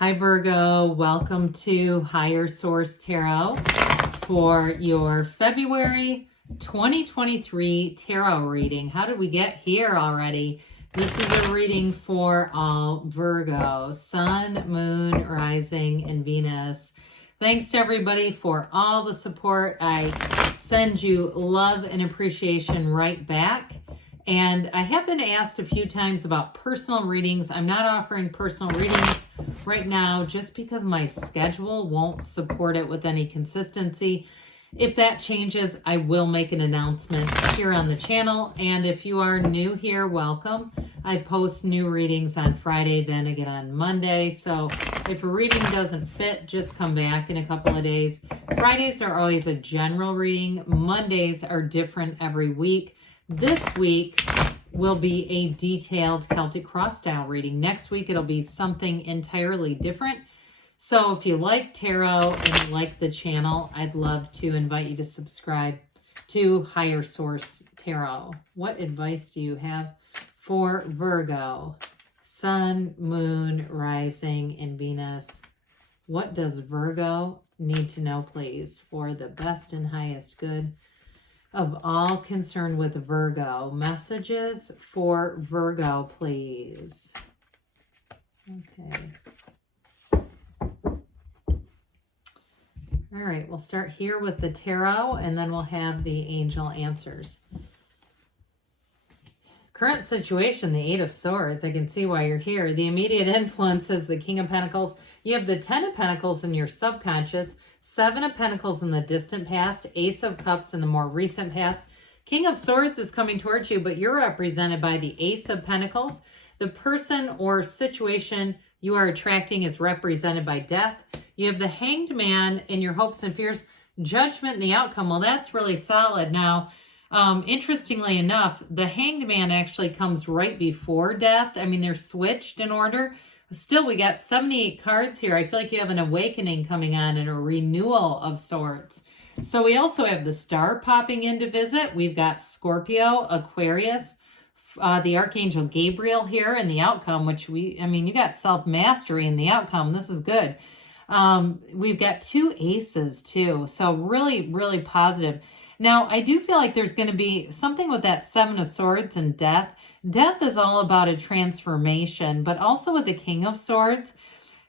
Hi Virgo, welcome to Higher Source Tarot for your February 2023 tarot reading. How did we get here already? This is a reading for all Virgo, Sun, Moon, Rising, and Venus. Thanks to everybody for all the support. I send you love and appreciation right back. And I have been asked a few times about personal readings. I'm not offering personal readings right now just because my schedule won't support it with any consistency. If that changes, I will make an announcement here on the channel. And if you are new here, welcome. I post new readings on Friday, then again on Monday. So if a reading doesn't fit, just come back in a couple of days. Fridays are always a general reading. Mondays are different every week. This week will be a detailed Celtic cross style reading. Next week, it'll be something entirely different. So if you like tarot and you like the channel, I'd love to invite you to subscribe to Higher Source Tarot. What advice do you have for Virgo? Sun, Moon, Rising, and Venus. What does Virgo need to know, please, for the best and highest good of all concerned with Virgo? Messages for Virgo, please. Okay. All right, we'll start here with the tarot, and then we'll have the angel answers. Current situation, the Eight of Swords. I can see why you're here. The immediate influence is the King of Pentacles. You have the Ten of Pentacles in your subconscious, Seven of Pentacles in the distant past, Ace of Cups in the more recent past. King of Swords is coming towards you, but you're represented by the Ace of Pentacles. The person or situation you are attracting is represented by Death. You have the Hanged Man in your hopes and fears, Judgment in the outcome. Well, that's really solid. Now, interestingly enough, the Hanged Man actually comes right before Death. I mean, they're switched in order. Still, we got 78 cards here. I feel like you have an awakening coming on and a renewal of sorts. So we also have the Star popping in to visit. We've got Scorpio, Aquarius, the Archangel Gabriel here in the outcome, which you got self-mastery in the outcome. This is good. We've got two aces too. So really, really positive. Now, I do feel like there's going to be something with that Seven of Swords and Death. Death is all about a transformation, but also with the King of Swords,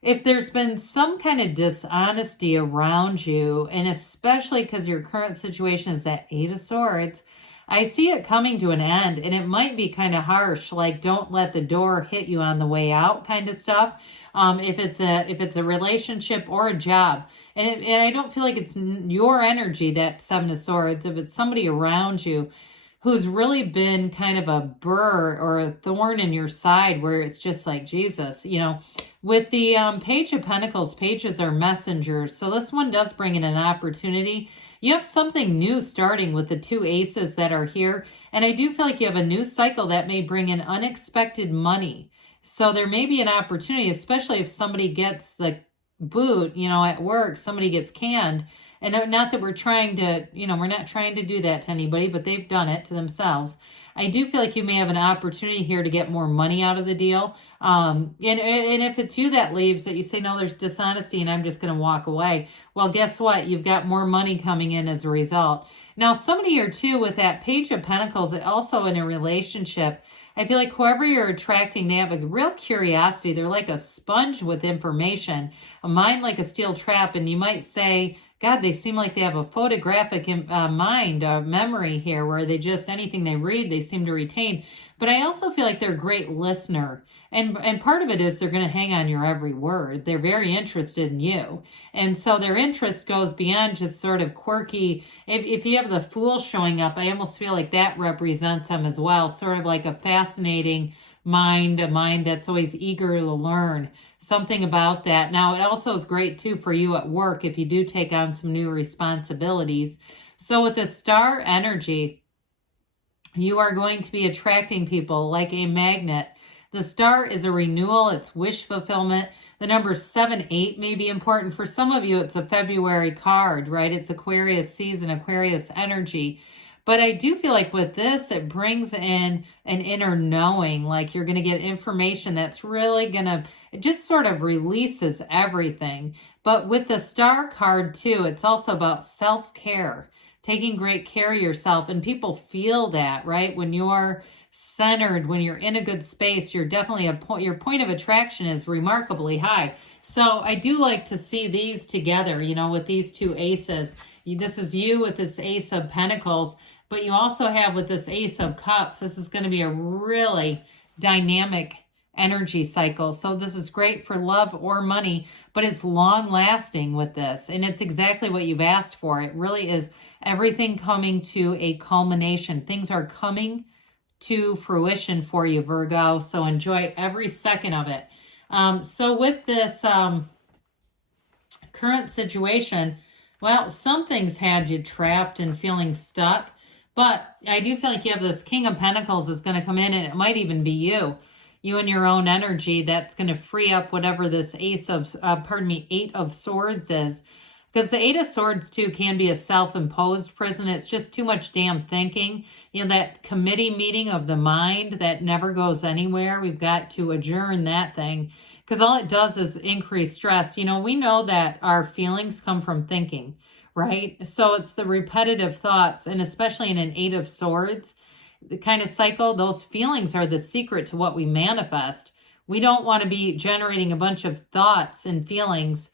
if there's been some kind of dishonesty around you, and especially because your current situation is that Eight of Swords, I see it coming to an end, and it might be kind of harsh, like don't let the door hit you on the way out kind of stuff. If it's a relationship or a job, and I don't feel like it's your energy, that Seven of Swords. If it's somebody around you who's really been kind of a burr or a thorn in your side, where it's just like, Jesus, with the Page of Pentacles, pages are messengers. So this one does bring in an opportunity. You have something new starting with the two aces that are here. And I do feel like you have a new cycle that may bring in unexpected money. So there may be an opportunity, especially if somebody gets the boot, at work, somebody gets canned. And not that we're trying to, we're not trying to do that to anybody, but they've done it to themselves. I do feel like you may have an opportunity here to get more money out of the deal. And if it's you that leaves, that you say, no, there's dishonesty and I'm just going to walk away. Well, guess what? You've got more money coming in as a result. Now, somebody here too with that Page of Pentacles, also in a relationship, I feel like whoever you're attracting, they have a real curiosity. They're like a sponge with information, a mind like a steel trap. And you might say, God, they seem like they have a photographic mind, a memory here, where they just, anything they read, they seem to retain. But I also feel like they're a great listener. And part of it is they're going to hang on your every word. They're very interested in you. And so their interest goes beyond just sort of quirky. If you have the Fool showing up, I almost feel like that represents them as well. Sort of like a fascinating mind, a mind that's always eager to learn something about that. Now, it also is great too for you at work if you do take on some new responsibilities. So with the Star energy, you are going to be attracting people like a magnet. The Star is a renewal. It's wish fulfillment. The number 7, 8 may be important. For some of you, it's a February card, right? It's Aquarius season, Aquarius energy. But I do feel like with this, it brings in an inner knowing, like you're going to get information that's really going to, it just sort of releases everything. But with the Star card too, it's also about self-care, taking great care of yourself. And people feel that, right? When you're centered, when you're in a good space, you're definitely your point of attraction is remarkably high. So I do like to see these together, you know, with these two aces. This is you with this Ace of Pentacles, but you also have with this Ace of Cups, this is going to be a really dynamic energy cycle. So this is great for love or money, but it's long lasting with this. And it's exactly what you've asked for. It really is everything coming to a culmination. Things are coming to fruition for you, Virgo. So enjoy every second of it. So with this current situation, well, something's had you trapped and feeling stuck. But I do feel like you have this King of Pentacles is going to come in, and it might even be you and your own energy that's going to free up whatever this Eight of Swords is. Because the Eight of Swords, too, can be a self-imposed prison. It's just too much damn thinking. You know, that committee meeting of the mind that never goes anywhere. We've got to adjourn that thing. Because all it does is increase stress. You know, we know that our feelings come from thinking, right? So it's the repetitive thoughts, and especially in an Eight of Swords, the kind of cycle, those feelings are the secret to what we manifest. We don't want to be generating a bunch of thoughts and feelings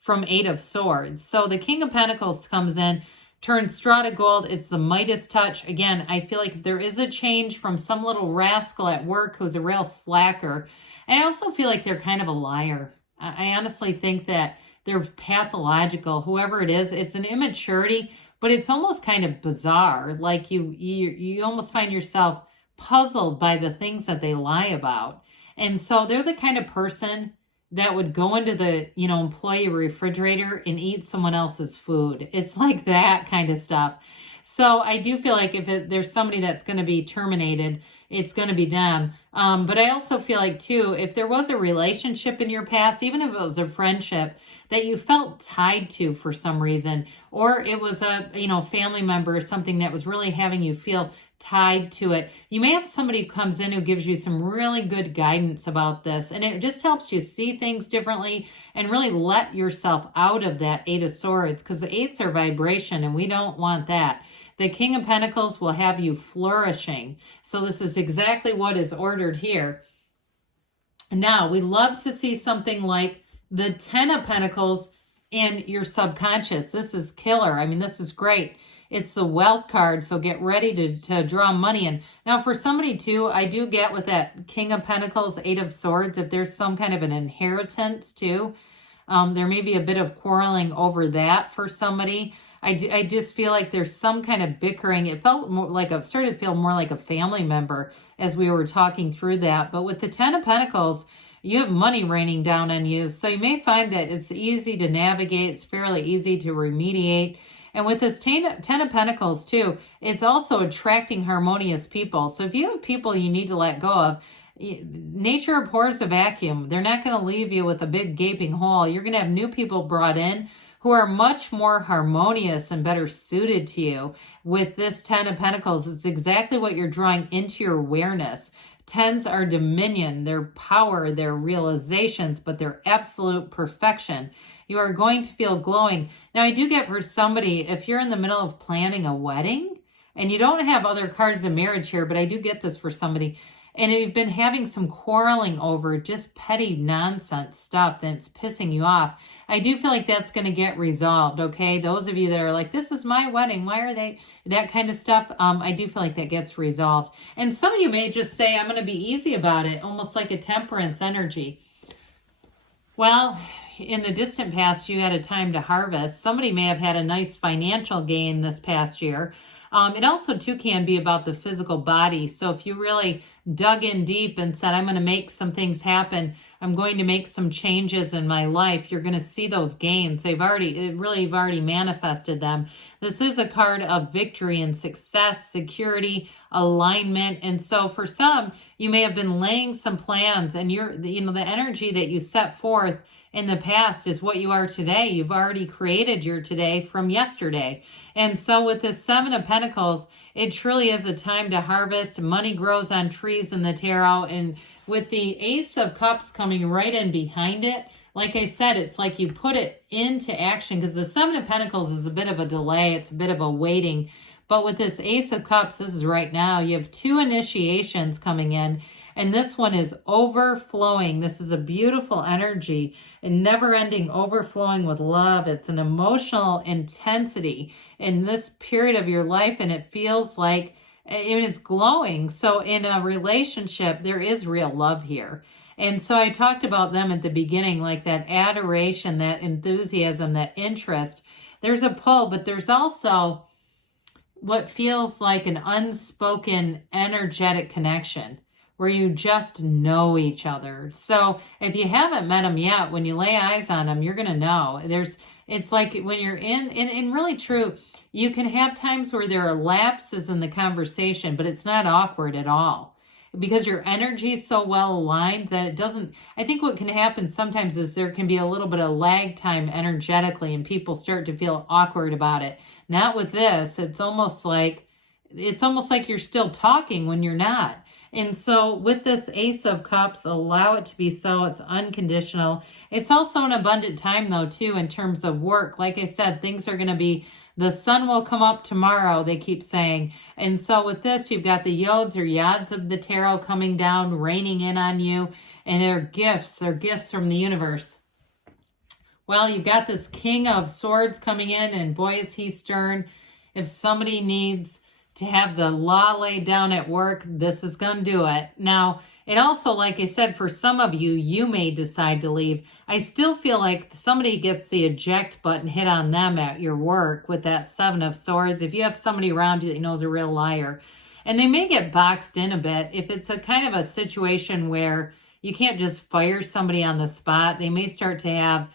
from Eight of Swords. So the King of Pentacles comes in, turns straw to gold. It's the Midas touch. Again, I feel like if there is a change from some little rascal at work who's a real slacker, I also feel like they're kind of a liar. I honestly think that they're pathological. Whoever it is, it's an immaturity, but it's almost kind of bizarre. Like you almost find yourself puzzled by the things that they lie about. And so they're the kind of person that would go into the, employee refrigerator and eat someone else's food. It's like that kind of stuff. So I do feel like if there's somebody that's going to be terminated, it's going to be them. But I also feel like, too, if there was a relationship in your past, even if it was a friendship that you felt tied to for some reason, or it was a, family member or something that was really having you feel tied to it, you may have somebody who comes in who gives you some really good guidance about this, and it just helps you see things differently and really let yourself out of that Eight of Swords, because the eights are vibration and we don't want that. The King of Pentacles will have you flourishing. So this is exactly what is ordered here. Now, we love to see something like the Ten of Pentacles in your subconscious. This is killer. I mean, this is great. It's the wealth card, so get ready to draw money in. Now, for somebody, too, I do get with that King of Pentacles, Eight of Swords, if there's some kind of an inheritance, too, there may be a bit of quarreling over that for somebody. I just feel like there's some kind of bickering. It felt more like started to feel more like a family member as we were talking through that. But with the Ten of Pentacles, you have money raining down on you. So you may find that it's easy to navigate. It's fairly easy to remediate. And with this Ten of Pentacles, too, it's also attracting harmonious people. So if you have people you need to let go of, nature abhors a vacuum. They're not going to leave you with a big gaping hole. You're going to have new people brought in who are much more harmonious and better suited to you. With this Ten of Pentacles, it's exactly what you're drawing into your awareness. Tens are dominion, their power, their realizations, but their absolute perfection. You are going to feel glowing. Now, I do get for somebody, if you're in the middle of planning a wedding, and you don't have other cards of marriage here, but I do get this for somebody, and you've been having some quarreling over just petty nonsense stuff that's pissing you off, I do feel like that's going to get resolved, okay? Those of you that are like, this is my wedding, why are they, that kind of stuff, I do feel like that gets resolved. And some of you may just say, I'm going to be easy about it, almost like a temperance energy. Well, in the distant past, you had a time to harvest. Somebody may have had a nice financial gain this past year. It also, too, can be about the physical body. So if you really dug in deep and said, I'm going to make some things happen, I'm going to make some changes in my life. You're going to see those gains. You've already manifested them. This is a card of victory and success, security, alignment. And so for some, you may have been laying some plans, and the energy that you set forth in the past is what you are today. You've already created your today from yesterday. And so with this Seven of Pentacles, it truly is a time to harvest. Money grows on trees in the tarot. And with the Ace of Cups coming right in behind it, like I said, it's like you put it into action, because the Seven of Pentacles is a bit of a delay. It's a bit of a waiting. But with this Ace of Cups, this is right now. You have 2 initiations coming in, and this one is overflowing. This is a beautiful energy and never-ending overflowing with love. It's an emotional intensity in this period of your life, and it feels like, it's glowing. So in a relationship, there is real love here. And so I talked about them at the beginning, like that adoration, that enthusiasm, that interest. There's a pull, but there's also what feels like an unspoken energetic connection where you just know each other. So if you haven't met them yet, when you lay eyes on them, you're going to know. It's like when you're in really true, you can have times where there are lapses in the conversation, but it's not awkward at all, because your energy is so well aligned that it doesn't. I think what can happen sometimes is there can be a little bit of lag time energetically, and people start to feel awkward about it. Not with this. It's almost like you're still talking when you're not. And so with this Ace of Cups, allow it to be so. It's unconditional. It's also an abundant time, though, too, in terms of work. Like I said, things are going to be, the sun will come up tomorrow, they keep saying. And so with this, you've got the Yods or Yads of the tarot coming down, raining in on you. And they're gifts from the universe. Well, you've got this King of Swords coming in, and boy, is he stern. If somebody needs to have the law laid down at work, this is going to do it. Now, it also, like I said, for some of you, you may decide to leave. I still feel like somebody gets the eject button hit on them at your work with that Seven of Swords. If you have somebody around you that you know is a real liar, and they may get boxed in a bit. If it's a kind of a situation where you can't just fire somebody on the spot, they may start to have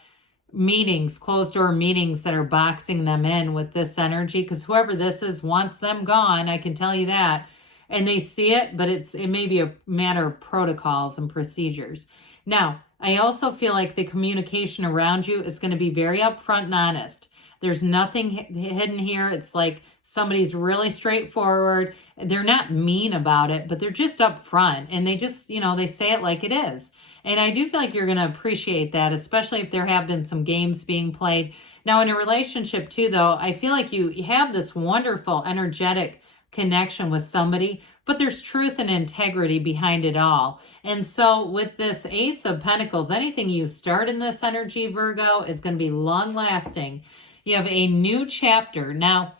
meetings, closed door meetings that are boxing them in with this energy, because whoever this is wants them gone, I can tell you that. And they see it, but it may be a matter of protocols and procedures. Now, I also feel like the communication around you is going to be very upfront and honest. There's nothing hidden here. It's like somebody's really straightforward. They're not mean about it, but they're just upfront, and they just, they say it like it is. And I do feel like you're going to appreciate that, especially if there have been some games being played. Now, in a relationship too, though, I feel like you have this wonderful energetic connection with somebody, but there's truth and integrity behind it all. And so with this Ace of Pentacles, anything you start in this energy, Virgo, is going to be long lasting. You have a new chapter. Now,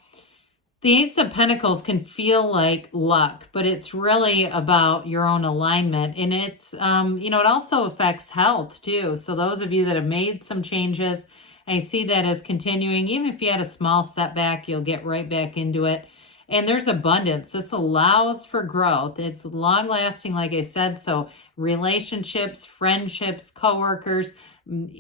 the Ace of Pentacles can feel like luck, but it's really about your own alignment. And it's, it also affects health too. So those of you that have made some changes, I see that as continuing. Even if you had a small setback, you'll get right back into it. And there's abundance. This allows for growth. It's long lasting, like I said. So relationships, friendships, coworkers,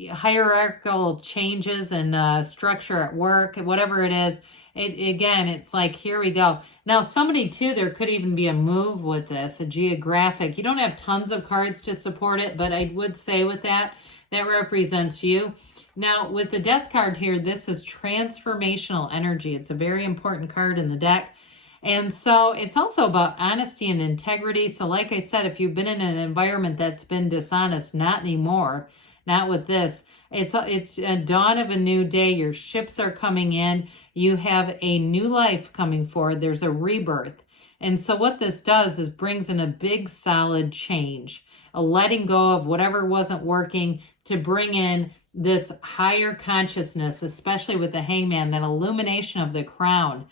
hierarchical changes and structure at work, whatever it is. It's like, here we go. Now, somebody too, there could even be a move with this, a geographic. You don't have tons of cards to support it, but I would say with that represents you. Now, with the Death card here, this is transformational energy. It's a very important card in the deck. And so it's also about honesty and integrity. So like I said, if you've been in an environment that's been dishonest, not anymore, not with this. It's a dawn of a new day. Your ships are coming in. You have a new life coming forward. There's a rebirth. And so what this does is brings in a big solid change, a letting go of whatever wasn't working to bring in this higher consciousness, especially with the Hangman, that illumination of the crown.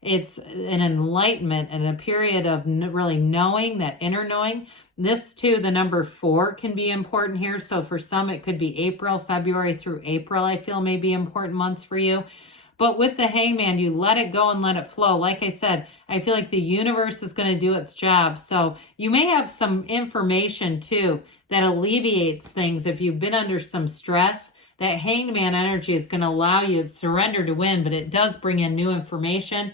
It's an enlightenment and a period of really knowing, that inner knowing. This too, the number 4 can be important here. So for some, it could be April, February through April, I feel may be important months for you. But with the Hangman, you let it go and let it flow. Like I said, I feel like the universe is going to do its job. So you may have some information too that alleviates things if you've been under some stress. That Hangman energy is going to allow you to surrender to win, but it does bring in new information.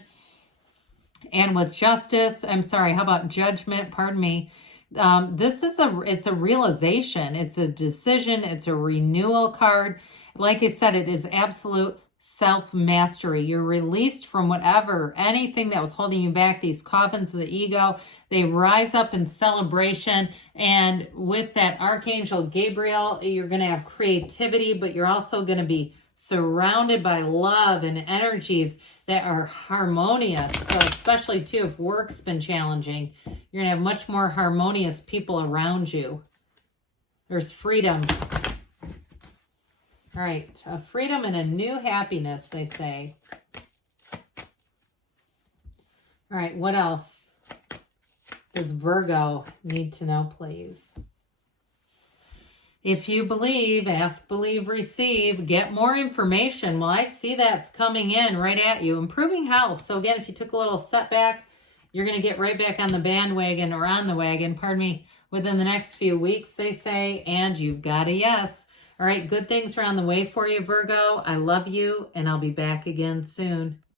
And with justice, I'm sorry, how about judgment? Pardon me. This is it's a realization. It's a decision. It's a renewal card. Like I said, it is absolute self-mastery. You're released from whatever, anything that was holding you back, these coffins of the ego. They rise up in celebration. And with that Archangel Gabriel, you're going to have creativity, but you're also going to be surrounded by love and energies that are harmonious. So especially too, if work's been challenging, you're going to have much more harmonious people around you. There's freedom. All right, a freedom and a new happiness, they say. All right, what else does Virgo need to know, please? If you believe, ask, believe, receive, get more information. Well, I see that's coming in right at you. Improving health. So again, if you took a little setback, you're going to get right back on the bandwagon or on the wagon, pardon me, within the next few weeks, they say, and you've got a yes. All right, good things are on the way for you, Virgo. I love you, and I'll be back again soon.